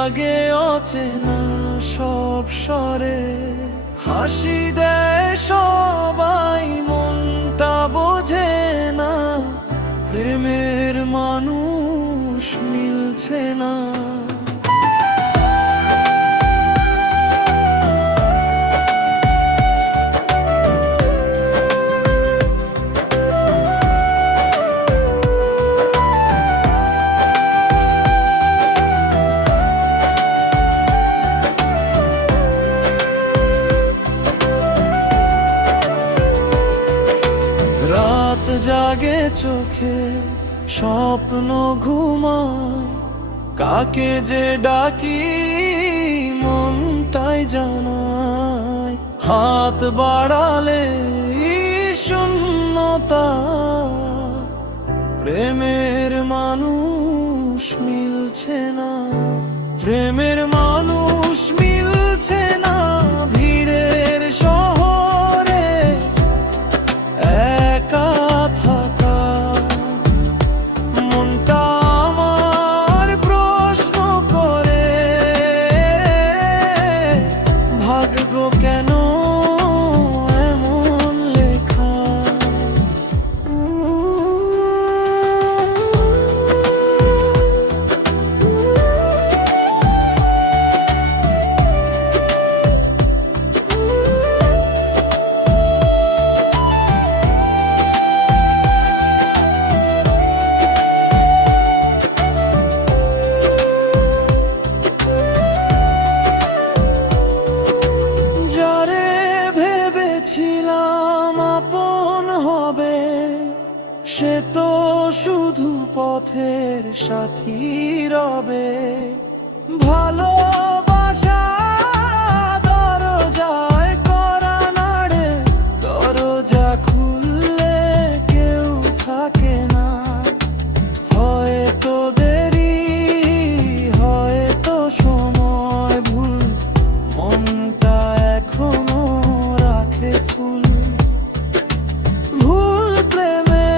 লাগে অচেনা সব স্বরে, হাসি দেয় সবাই মনটা বোঝে না, প্রেমের মানুষ মিলছে না। রাত জাগে চোখে, স্বপ্ন ঘুমায়, কাকে যে ডাকি মনটাই জানায়। হাত বাড়ালে শূন্যতা, প্রেমের মানুষ মিলছে না, প্রেমের মানুষ মিলছে না। ভিড়ের শহরে একা থাকা, মনটা আমার প্রশ্ন করে, ভাগ্য কেন এমন লেখা। সে তো শুধু পথের সাথী রবে, ভালোবাসা দরজায় করা নাড়ে, দরজা খুললে কেউ থাকে না। হয়তো দেরি, হয়তো সময় ভুল, মনটা এখনো রাখে ফুল। ভুল প্রেমে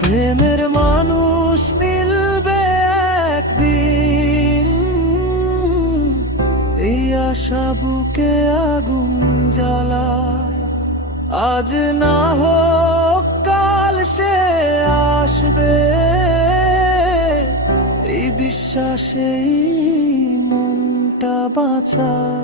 প্রেমের মানুষ মিলবে একদিন, এই আশা বুকে আগুন জ্বালায়। আজ না হোক কাল সে আসবে, এই বিশ্বাসেই মনটা বাঁচায়।